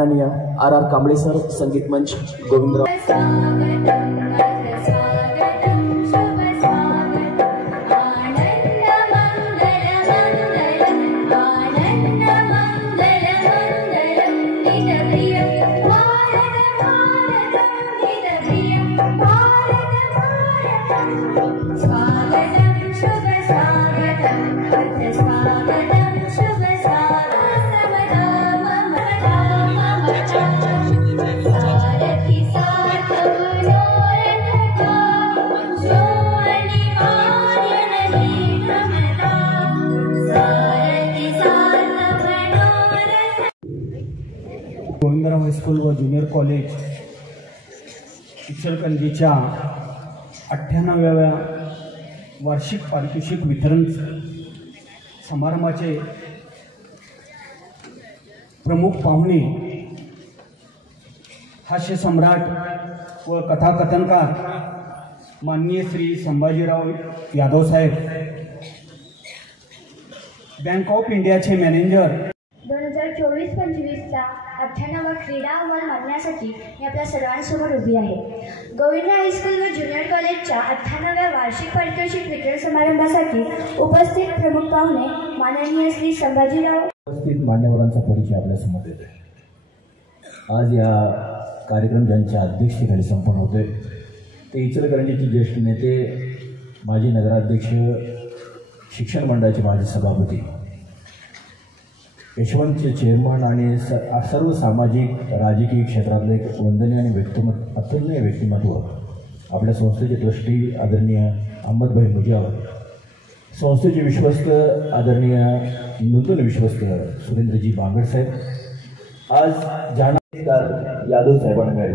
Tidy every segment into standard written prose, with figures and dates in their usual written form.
माननीय R Kamble sir, संगीत मंच गोविंदराव। गोविंदराव हायस्कूल व ज्युनियर कॉलेज इचलकरंजीच्या 98व्या वार्षिक पारितोषिक वितरण समारंभाचे प्रमुख पाहुणे हास्य सम्राट व कथाकथनकार माननीय श्री संभाजीराव यादव साहेब, बँक ऑफ इंडियाचे मॅनेजर। 2024-25चा 98वा क्रीडा अहवाल मांडण्यासाठी मी आपल्या सर्वांसमोर उभी आहे। गोविंदराव हायस्कूल व ज्युनियर कॉलेजच्या 98व्या वार्षिक पारितोषिक वितरण समारंभासाठी उपस्थित प्रमुख पाहुणे माननीय श्री संभाजीराव। उपस्थित मान्यवरांचा परिचय आपल्यासमोर येत आहे। आज या कार्यक्रम ज्यांच्या अध्यक्षतेखाली संपन्न होते ते इचलकरंजीचे ज्येष्ठ नेते, माजी नगराध्यक्ष, शिक्षण मंडळाचे माजी सभापती, यशवंतचे चेअरमन आणि सर्व सामाजिक राजकीय क्षेत्रातले एक वंदनीय आणि अतुलनीय व्यक्तिमत्व, आपल्या संस्थेचे ट्रस्टी आदरणीय अहमदभाई मुजावर, संस्थेचे विश्वस्त आदरणीय नूतन विश्वस्त सुरेंद्रजी बांगड साहेब, आज जाणार यादव साहेबांना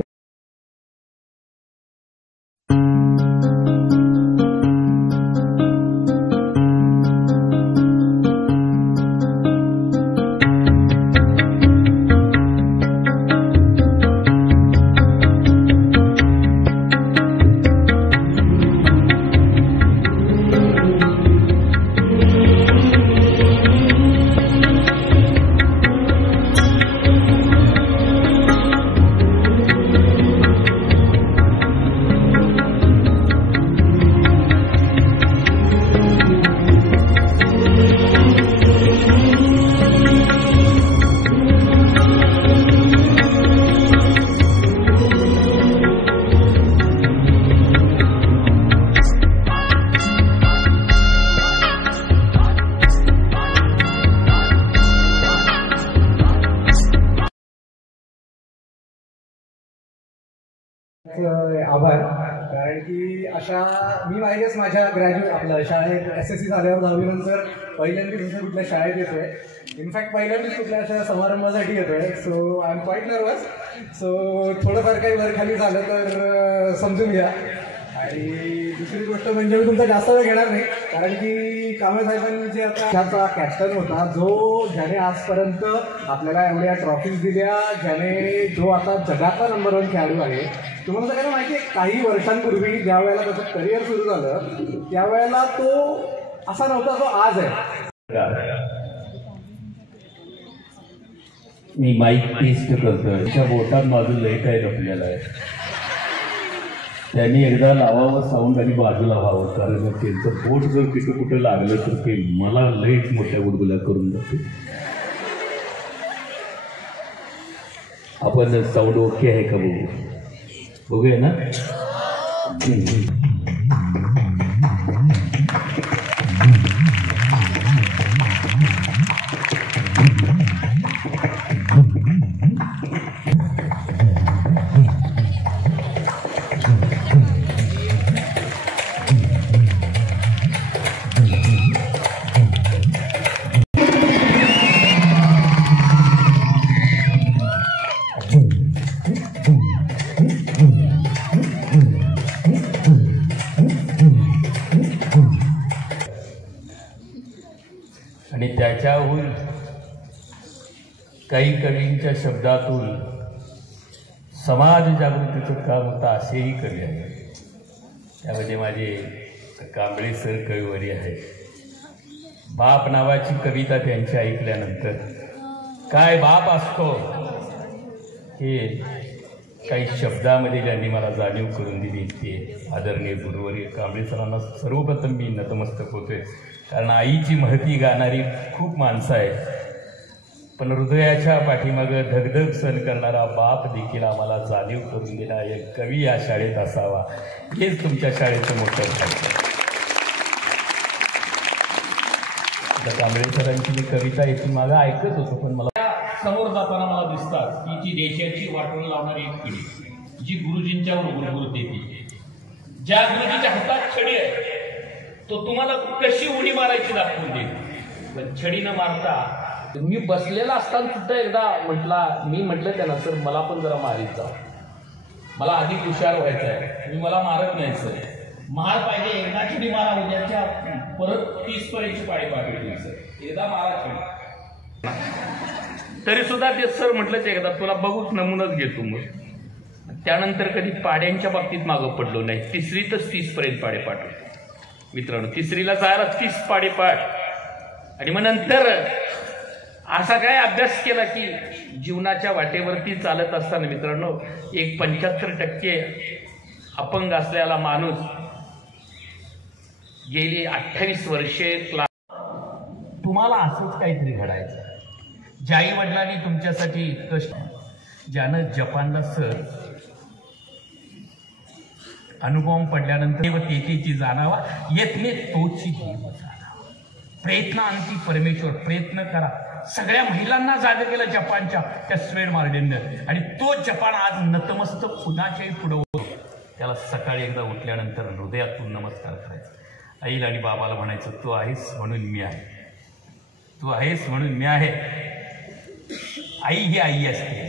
आभार। कारण की अशा मी माहितीच माझ्या ग्रॅज्युएट आपल्या शाळेत SSC झाल्यावर 10वी नंतर पहिल्यांदा दुसऱ्या कुठल्या शाळेत येतोय। इनफॅक्ट पहिल्यांदाच कुठल्या अशा समारंभासाठी येतोय। So I am quiet nervous. So थोडंफार काही वर खाली झालं तर समजून घ्या। आणि दुसरी गोष्ट म्हणजे मी तुमचा जास्त वेळ घेणार नाही, कारण की कांबळे साहेबांनी आता त्याचा कॅप्टन होता, ज्याने आजपर्यंत आपल्याला एवढ्या ट्रॉफीज दिल्या, जो आता जगातला नंबर 1 खेळाडू आहे। तुम्हाला सगळ्यांना माहिती आहे, काही वर्षांपूर्वी ज्या वेळेला त्याचं करिअर सुरू झालं त्यावेळेला तो असा नव्हता जो आज आहे। मी माईक टेस्ट करतोय, त्याच्या बोटात माझं लय काय आपल्याला आहे, त्यांनी एकदा लावावं साऊंड आणि बाजूला व्हावं, कारण त्यांचं बोट जर तिथं कुठं लागलं तर ते मला लईच मोठ्या गुडगुल्या करून जाते। आपण साऊंड ओके आहे का बघूया ना। आणि त्याच्याहून काही कवींच्या शब्दातून समाज जागृतीचं काम होतं असेही कवी आहे। त्यामध्ये माझे कांबळे सर कविवर्य आहे। बाप नावाची कविता त्यांची ऐकल्यानंतर काय बाप असतो हे काही शब्दामध्ये ज्यांनी मला जाणीव करून दिली ते आदरणीय गुरुवर्य कांबळे सरांना सर्वप्रथम मी नतमस्तक होतोय. कारण आईची महती गाणारी खूप माणसं आहेत, पण हृदयाच्या पाठीमागं धगधग सहन करणारा बाप देखील आम्हाला जाणीव करून दिला एक कवी या शाळेत असावा. हेच तुमच्या शाळेचं मोठं भाग्य. कांबळे सरांची मी कविता इथून मागं ऐकत होतो, पण मला समोर जाताना मला दिसतात की ती देशाची वाटवण लावणारी एक पिढी जी गुरुजींच्यावर गुरगुरते ती. ज्या गुरुजीच्या हातात छडी आहे तो तुम्हाला कशी उडी मारायची दाखवून देईल, पण छडी न मारता. मी बसलेला असताना सुद्धा एकदा मी म्हटलं त्यांना, सर मला पण जरा मारीत जा, मला अधिक हुशार व्हायचं आहे, तुम्ही मला मारत नाही सर, मार पाहिजे एकदा छडी मारा, उद्याच्या परत 30 पर्यंतची पाळी पाठवली सर, एकदा मारा छडी. तरी सुद्धा ते सर म्हटलं ते एकदा तुला बघूच नमुनाच घेतो. मग त्यानंतर कधी पाड्यांच्या बाबतीत मागं पडलो नाही. तिसरीतच 30 पर्यंत पाडे पाठवतो मित्रांनो. तिसरीला जायला 30 पाडे पाठ. आणि मग नंतर असा काय अभ्यास केला की जीवनाच्या वाटेवरती चालत असताना मित्रांनो एक 75% अपंग असलेला माणूस गेली 28 वर्षे तुम्हाला असंच काहीतरी घडायचं. ज्या आई वडिलांनी तुमच्यासाठी कष्ट, ज्यानं जपानला सर अनुभव पडल्यानंतर तेथेची जाणावा येत नाही तोची देव जाणावा. प्रयत्न अंती परमेश्वर. प्रयत्न करा. सगळ्या महिलांना जाग केलं जपानच्या त्या स्वेड मार्डेननं, आणि तो जपान आज नतमस्तक कुणाच्याही पुढं होतो. त्याला सकाळी एकदा उठल्यानंतर हृदयातून नमस्कार करायचा. आईला आणि बाबाला म्हणायचं तू आहेस म्हणून मी आहे, तू आहेस म्हणून मी आहे. आई ही आई असते,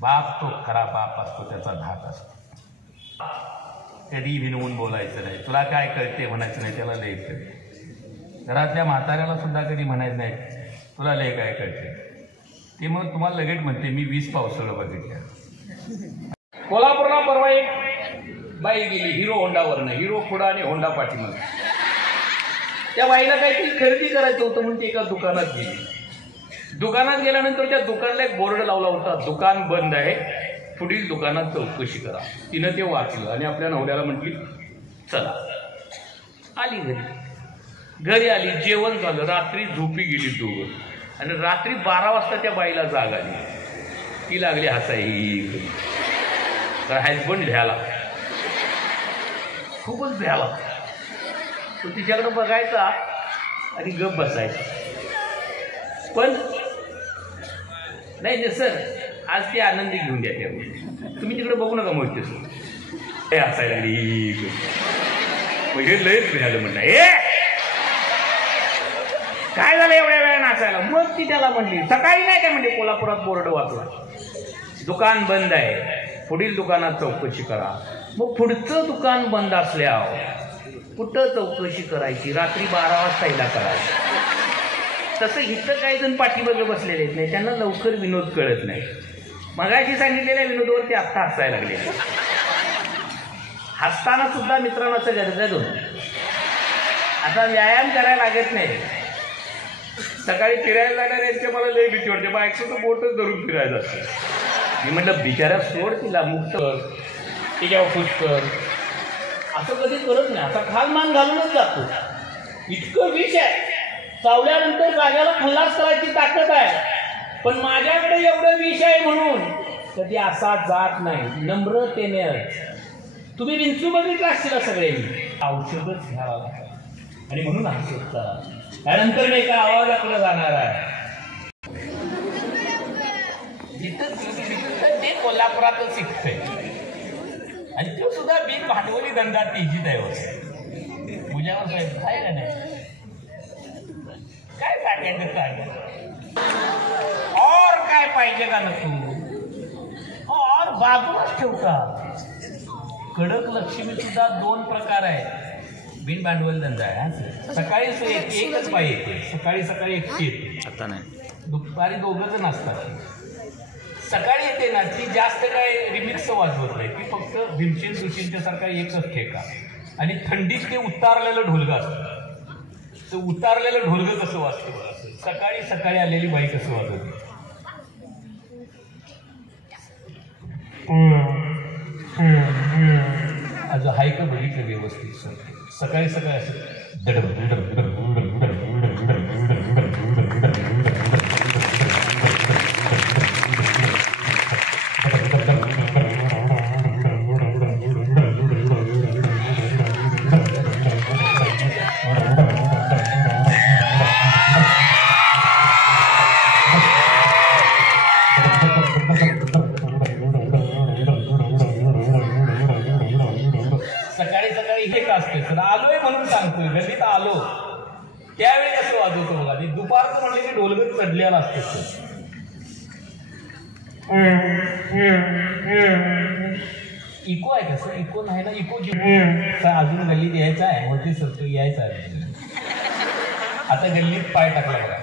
बाप तो खरा बाप असतो, त्याचा धाक असतो. कधी भिनवून बोलायचं नाही, तुला काय कळते म्हणायचं नाही, त्याला लय कळते. घरातल्या म्हाताऱ्याला सुद्धा कधी म्हणायचं नाही तुला लय काय कळते. ते मग तुम्हाला लगेच म्हणते मी 20 पावसाळं बघितल्या. कोल्हापूरला परवा एक बाई गेली हिरो होंडावरनं, हिरो पुढं आणि होंडा पाठीमागं. त्या बाईला काहीतरी खरेदी करायचं होतं म्हणून ती एका दुकानात गेली. दुकानात गेल्यानंतर त्या दुकानाला एक बोर्ड लावला होता, दुकान बंद आहे, पुढील दुकानात चौकशी करा. तिनं ते वाचलं आणि आपल्या नवऱ्याला म्हटली चला. आली घरी आली, जेवण झालं, रात्री झोपी गेली दोघं. आणि रात्री 12 वाजता त्या बाईला जाग आली. ती लागली हसाई. तर हजबंड भ्याला, खूपच भ्याला. तो तिच्याकडे बघायचा आणि गप बसायचा. पण नाही सर आज ती आनंदी घेऊन द्या त्या गोष्टी, तुम्ही तिकडे बघू नका मोठे सर. हे हसायला लागली. म्हणजे लयच भ्यालं म्हणलं ए काय झालं एवढ्या वेळा नाचायला. मग ती त्याला म्हणली सकाळी नाही काय म्हणजे कोल्हापुरात बोर्ड वाचला, दुकान बंद आहे, पुढील दुकानात चौकशी करा. मग पुढचं दुकान बंद असल्यावर कुठं चौकशी करायची, रात्री 12 वाजता हिला करायची. तसं इथं काही जण पाठीमागे बसलेले आहेत नाही, त्यांना लवकर विनोद कळत नाही. मगाशी सांगितलेल्या विनोदावर ते आत्ता हसायला लागले. हसताना सुद्धा मित्रांनो असं गरजेचं होतं. आता व्यायाम करायला लागत नाही. सकाळी फिरायला जाणाऱ्यांच्या मला लई भीती वाटते. बायको तर बोटच धरून फिरायला असतं. मी म्हटलं बिचाऱ्या सोड, तिला मुक्त कर, तिच्यावर खुश कर. असं कधी करत नाही. आता खालमान घालूनच जातो. इतकं विष आहे, चावल्यानंतर जाग्याला खल्लास करायची ताकद आहे. पण माझ्याकडे एवढं विष आहे म्हणून कधी असा जात नाही. नम्रतेने तुम्ही विंचू बघितला असतील सगळ्यांनी, औषधच घ्यावा लागतं. आणि म्हणून हसत त्यानंतर मी एका आवाजाकडे जाणार आहे. जिथं ते कोल्हापुरातच शिकतंय आणि तो सुद्धा बिन भांडवली धंदा तेजीत आहे. पूजावर साहेब काय का नाही, काय सांगायचं काय और काय पाहिजे का ना तू और बाजूलाच ठेवता. कडक लक्ष्मी सुद्धा 2 प्रकार आहेत. बिन भांडवल धंदा आहे. सकाळी एकच बाई येते, सकाळी एकटी येते. आता नाही, दुपारी 2 जण असतात. सकाळी येते ना ती जास्त काय रिमिक्स वाजवत नाही, ती फक्त भीमसेन जोशींच्या सारखा एकच ठेका. आणि थंडीत ते उतारलेलं ढोलगं असतं. ते उतारलेलं ढोलगं कसं वाजतं, सकाळी आलेली बाई कसं वाजवते. आज हाय का बघितलं व्यवस्थित सर. सकाळी सकाळी असं सर आलोय म्हणून सांगतोय. गल्लीत आलो त्यावेळी कसं वाजवतो बघा. ते दुपारचं म्हणले की ढोलगत चढलेला असतो सर. इको आहे का सर? इको नाही ना. इको अजून गल्लीत यायचा आहे. मोठी सर तो यायचा आहे. आता गल्लीत पाय टाकला बघा.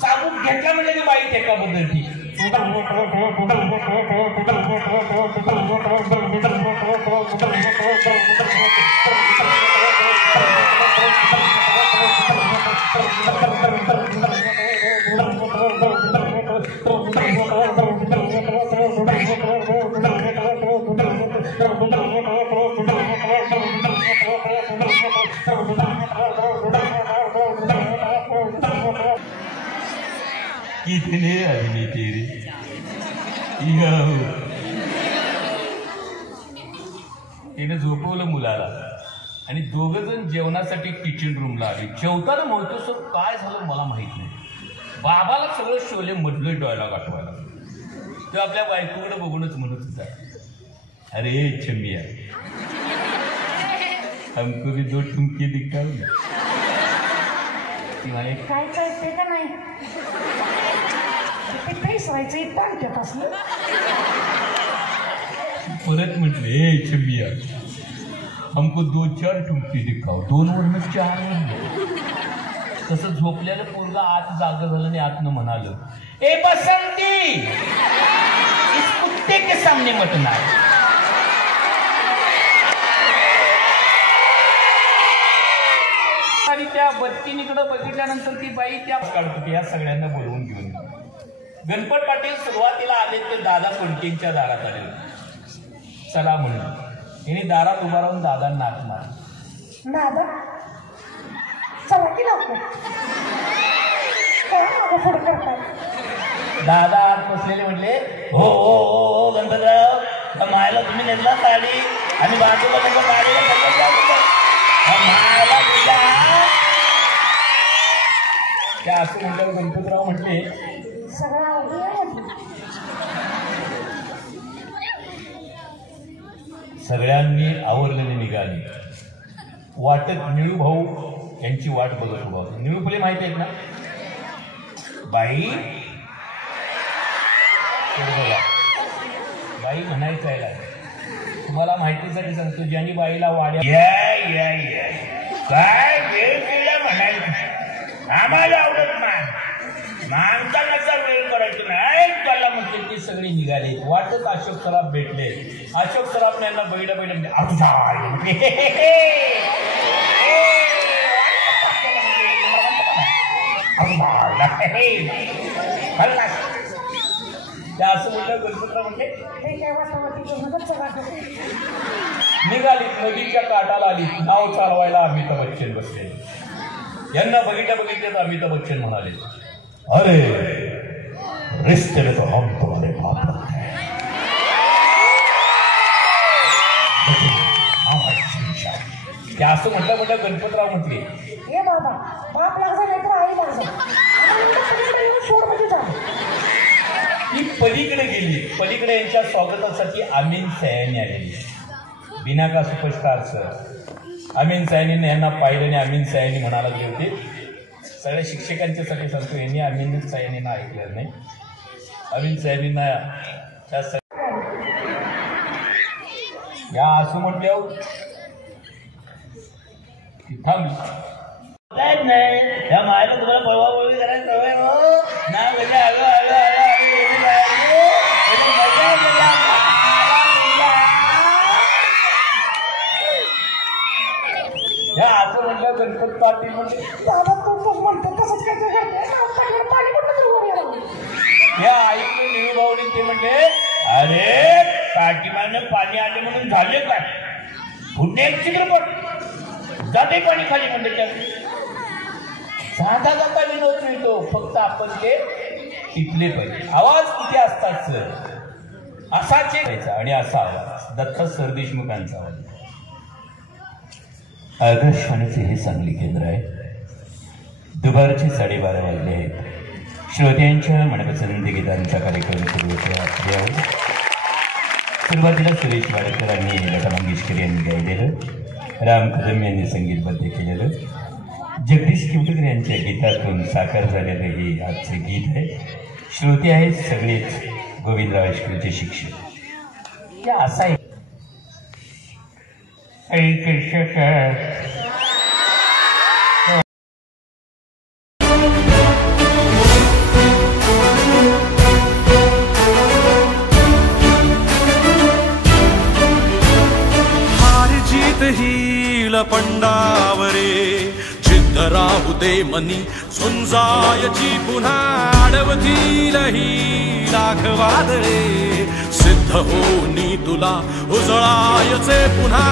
साबूत घेतला म्हणजे ती बाई टेका बदलती. कितने आदमी तेरे तिने झोपवलं मुलाला आणि दोघं जण जेवणासाठी किचन रूमला आली. जेवताना म्हणतो सर काय झालं मला माहित नाही. बाबाला सगळं शोले मधलं डॉयलॉग आठवायला. तो आपल्या बायकोकडे बघूनच म्हणत होता, अरे चमिया हमको भी दो ठुमके दिखाओ ना. ती म्हणे काय कळते का नाही परत म्हटले चमिया हमको 2-4 ठुमके दिखाओ. 2 वरनं 4 म्हणलं. तसं झोपल्याला पोरगा आत जागा झालं आणि आतनं म्हणालं, ए बसंती इस कुत्ते के सामने मत ना. आणि त्या बत्तीनीकडे बघितल्यानंतर ती बाई त्या काढत होती. या सगळ्यांना बोलवून घेऊन गणपत पाटील सुरुवातीला आले ते दादा कोणतींच्या दारात आले. चला म्हणून हिने दारात उभा राहून दादांना हाक मार. दादा चला की लवकर दादा आत बसलेले म्हटले, हो हो हो हो गणपतराव मायला तुम्ही नेला साडी आणि बाजूला त्याच्या गाडीला मायला तुझ्या त्या असं म्हटलं. गणपतराव म्हटले सगळं सगळ्यांनी आवरलेली निघाली. वाटत निळू भाऊ यांची वाट बघत उभा होता. निळू फुले माहिती आहेत ना? बाई बाई म्हणायचं आहे तुम्हाला माहितीसाठी सांगतो. ज्यांनी बाईला वाड्या काय वेळ केला म्हणायचं आम्हाला आवडत नाही. माणसाचा वेळ करायचं नाही त्याला म्हटले. ते सगळे निघाले. वाटत अशोक सराफ भेटले. अशोक सराफने यांना बैठा बैठा त्या असं म्हटलं. गणपतराव म्हटले निघाली. नदीच्या काठाला आली. नाव चालवायला अमिताभ बच्चन बसले. यांना बघितल्याच अमिताभ बच्चन म्हणाले, अरे रिश्ते में तो हम तुम्हारे बाप लगते हैं, लेकिन हमारी शिक्षा ते असं म्हटलं गणपतराव म्हटले, हे बाबा बाप लागजा नाही तर आई लागजा. सोड म्हणजे जा. ही पलीकडे गेली. पलीकडे यांच्या स्वागतासाठी अमीन सयानी आलेली. बिनाका सुपरस्टार सर अमीन सयानीने यांना पाहिलं आणि अमीन सयानी म्हणायला लागले होते, सगळ्या शिक्षकांच्यासाठी सांगतो, यांनी अमीन सयानींना ऐकलं नाही. अमीन सयानींना त्या या असं म्हटल्या थांबली नाही. त्या मायला तुम्हाला बळवाबळवी करायला सवय हो ना. असं म्हटलं गणपत पाटील म्हणजे या आईकडे निळूभाऊने ते म्हणले, अरे पाठीमागनं पाणी आले म्हणून झाले काय, पुण्य एक चित्रपट जाते पाणी खाली म्हणजे त्या साधा जाता विनोद मिळतो, फक्त आपण ते टिपले पाहिजे. आवाज किती असतात सर, असाच आणि असा आवाज दत्त सरदेशमुखांचा आवाज. आकाशवाणीचे हे सांगली केंद्र आहे. दुपारचे 12:30 वाजले आहेत. श्रोत्यांच्या मनपसंत गीतांचा कार्यक्रम सुरू होता. सुरुवातीला सुरेश वाडकरांनी, लता मंगेशकर यांनी गायलेलं, राम कदम यांनी संगीतबद्ध केलेलं, जगदीश किवटकर यांच्या गीतातून साकार झालेलं हे आजचे गीत आहे. श्रोते आहेत सगळेच गोविंदराव हायस्कूलचे शिक्षक. या असा पंडावरे जिद्द राहू दे मनी झुंजायची पुन्हा अडवतील ही लाख वादळे सिद्ध होनी तुला उजळायचे पुन्हा